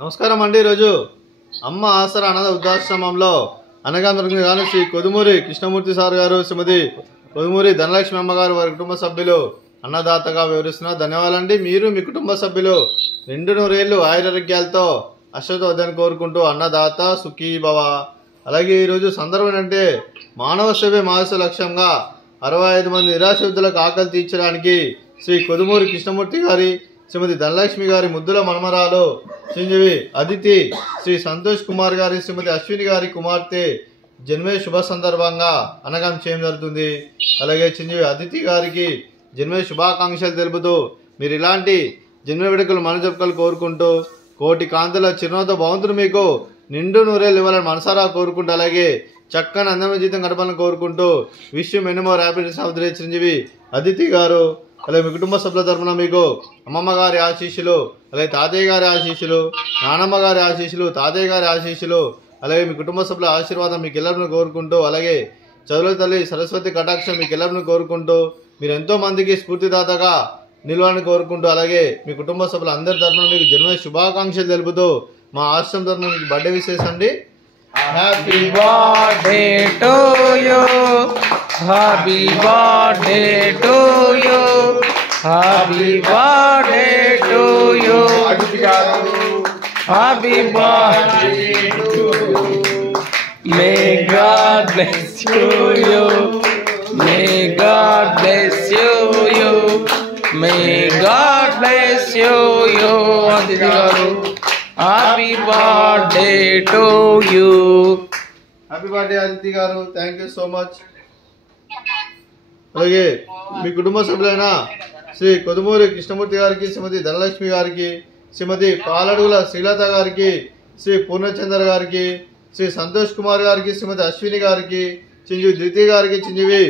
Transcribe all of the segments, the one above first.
నమస్కారం అండి. ఈరోజు అమ్మ ఆసరా అనాథ వృద్ధాశ్రమంలో అనగానే శ్రీ కొదుమూరి కృష్ణమూర్తి సార్ గారు, శ్రీమతి కొదుమూరి ధనలక్ష్మి అమ్మగారు, వారి కుటుంబ సభ్యులు అన్నదాతగా వివరిస్తున్నారు. ధన్యవాదాలండి. మీరు మీ కుటుంబ సభ్యులు నిండు నూరేళ్లు ఆయురారోగ్యాలతో అశ్వతోద్దని కోరుకుంటూ అన్నదాత సుఖీ భవ. అలాగే ఈరోజు సందర్భం ఏంటంటే మానవ సేవే మానస లక్ష్యంగా 65 మంది నిరాశ్రితులకు ఆకలి తీర్చడానికి శ్రీ కొదుమూరి కృష్ణమూర్తి గారి, శ్రీమతి ధనలక్ష్మి గారి ముద్దుల మనమరాలు చిరంజీవి అదితి, శ్రీ సంతోష్ కుమార్ గారి, శ్రీమతి అశ్విని గారి కుమార్తె జన్మే శుభ సందర్భంగా అనగానం చేయడం జరుగుతుంది. అలాగే చిరంజీవి అదితి గారికి జన్మే శుభాకాంక్షలు తెలుపుతూ మీరు ఇలాంటి జన్మ వేడుకలు మనజొక్కలు కోరుకుంటూ కోటి కాంతుల చిరునవ్వుతో భవంతులు మీకు నిండు నూరేళ్ళు ఇవ్వాలని మనసారా కోరుకుంటూ, అలాగే చక్కని అందమైన జీవితం గడపాలని కోరుకుంటూ wish many more happiness of the day Chiranjeevi Aditi గారు. అలాగే మీ కుటుంబ సభ్యుల తరఫున మీకు అమ్మమ్మ గారి ఆశీస్సులు, అలాగే తాతయ్య గారి ఆశీస్సులు, నానమ్మ గారి ఆశీస్సులు, తాతయ్య గారి ఆశీస్సులు, అలాగే మీ కుటుంబ సభ్యుల ఆశీర్వాదం మీకు ఎల్లరిని కోరుకుంటూ, అలాగే చదువుల తల్లి సరస్వతి కటాక్షం మీకు ఎల్లరిని కోరుకుంటూ, మీరు ఎంతో మందికి స్ఫూర్తిదాతగా నిలవాలని కోరుకుంటూ, అలాగే మీ కుటుంబ సభ్యులు అందరి తరఫున మీకు జన్మ శుభాకాంక్షలు తెలుపుతూ మా ఆశ్రమం తరఫున మీకు బర్త్డే విషెస్ అండి. Happy birthday to you, happy birthday to you, happy birthday to you, happy birthday to you. May God bless you, may God bless you, may God bless you Aditi garu. Happy birthday to you. Happy birthday Aditi garu, thank you so much. అలాగే మీ కుటుంబ సభ్యులైన శ్రీ కొదుమూరి కృష్ణమూర్తి గారికి, శ్రీమతి ధనలక్ష్మి గారికి, శ్రీమతి పాలడుగుల శ్రీలత గారికి, శ్రీ పూర్ణచంద్ర గారికి, శ్రీ సంతోష్ కుమార్ గారికి, శ్రీమతి అశ్విని గారికి, చిరంజీవి ధృతి గారికి, చిరంజీవి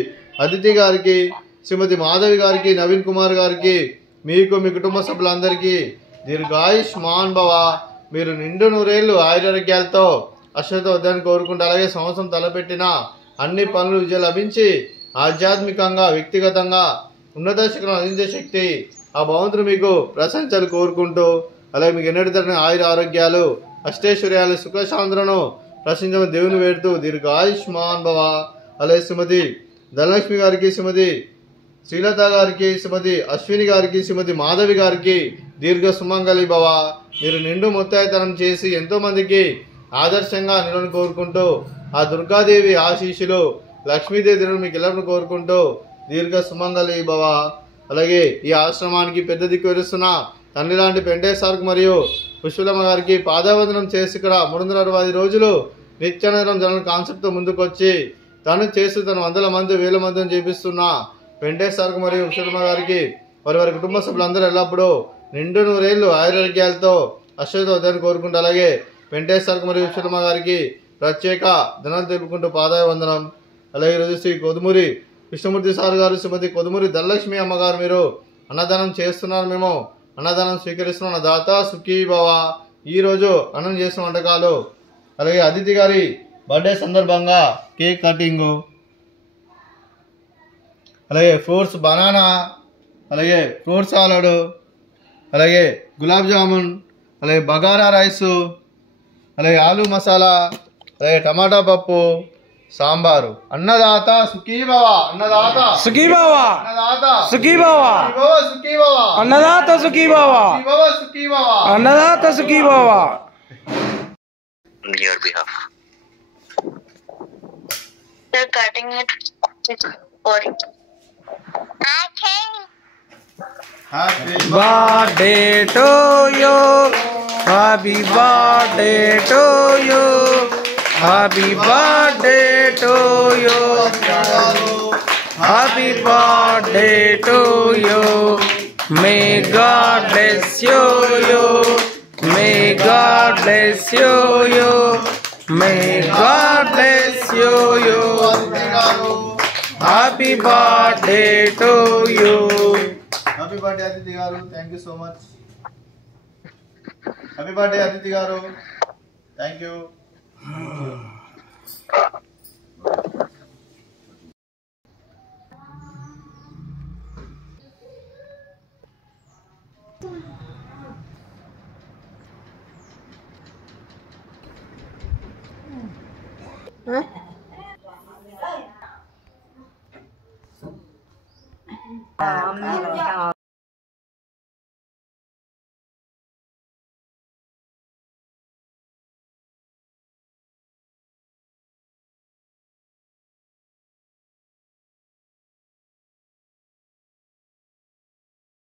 అదితి గారికి, శ్రీమతి మాధవి గారికి, నవీన్ కుమార్ గారికి, మీకు మీ కుటుంబ సభ్యులందరికీ దీర్ఘాయుష్మాన్ భవ, మీరు నిండు నూరేళ్లు ఆయురారోగ్యాలతో అశ్వత వద్దని కోరుకుంటూ, అలాగే సంవత్సరం తలపెట్టిన అన్ని పనులు విజయం లభించి ఆధ్యాత్మికంగా వ్యక్తిగతంగా ఉన్నత శిఖరం అందించే శక్తి ఆ భగవంతుడు మీకు ప్రశంసలు కోరుకుంటూ, అలాగే మీకు ఎన్నటి తరగని ఆయుర ఆరోగ్యాలు అష్టైశ్వర్యాలు సుఖశాంతులను ప్రశంసమని దేవుని వేడుతూ దీర్ఘాయుష్మాన్ భవ. అలాగే శ్రీమతి ధనలక్ష్మి గారికి, శ్రీమతి శ్రీలత గారికి, శ్రీమతి అశ్విని గారికి, శ్రీమతి మాధవి గారికి దీర్ఘ సుమంగళి భవ, మీరు నిండు ముత్తైతనం చేసి ఎంతో మందికి ఆదర్శంగా నిలవని కోరుకుంటూ, ఆ దుర్గాదేవి ఆశీస్సులు లక్ష్మీదేవి దేవుడు మీకు ఎల్లరిని కోరుకుంటూ దీర్ఘ సుమంగళి భవ. అలాగే ఈ ఆశ్రమానికి పెద్ద దిక్కు విరుస్తున్న తండ్రి లాంటి వెంకటేశ్వరకు మరియు పుష్పలమ్మ గారికి పాదావందనం చేసి ఇక్కడ 360 రోజులు నిత్యానందం జనం కాన్సెప్ట్తో ముందుకొచ్చి తను చేస్తూ తను వందల మంది వేల మందిని చేపిస్తున్న వెంకటేశ్వరకు మరియు పుష్పలమ్మ గారికి వారి వారి కుటుంబ సభ్యులందరూ ఎల్లప్పుడూ నిండు నూరేళ్లు ఆయురారోగ్యాలతో అశ్వత వద్దని కోరుకుంటూ, అలాగే వెంకటేశ్వరకు మరియు పుష్పలమ్మ గారికి ప్రత్యేక ధనాలు తెలుపుకుంటూ పాదావందనం. అలాగే ఈరోజు శ్రీ కొదుమూరి కృష్ణమూర్తి సార్ గారు, శ్రీమతి కొదుమూరి ధనలక్ష్మి అమ్మగారు మీరు అన్నదానం చేస్తున్నారు, మేము అన్నదానం స్వీకరిస్తున్నాం. దాత సుఖీ భవ. ఈరోజు అన్నం చేసిన వంటకాలు, అలాగే అదితి గారి బర్త్డే సందర్భంగా కేక్ కటింగు, అలాగే ఫ్రూట్స్ బనానా, అలాగే ఫ్రూట్ సాలడ్, అలాగే గులాబ్ జామున్, అలాగే బగారా రైసు, అలాగే ఆలు మసాలా, అలాగే టమాటా పప్పు, సాంబారు. అన్నదాత సుఖీ భవ, అన్నదాత సుఖీ భవ, అన్నదాత సుఖీ భవ, సుఖీ భవ, అన్నదాత సుఖీ భవ, సుఖీ భవ, అన్నదాత సుఖీ భవ. On your behalf. They're cutting it for it. Happy birthday to you, happy birthday to you, happy birthday to you, happy birthday to you. May God bless you, may God bless you, may God bless you. Happy birthday to you. Happy birthday Aditi garu, thank you so much. Happy birthday Aditi garu, thank you. Amen.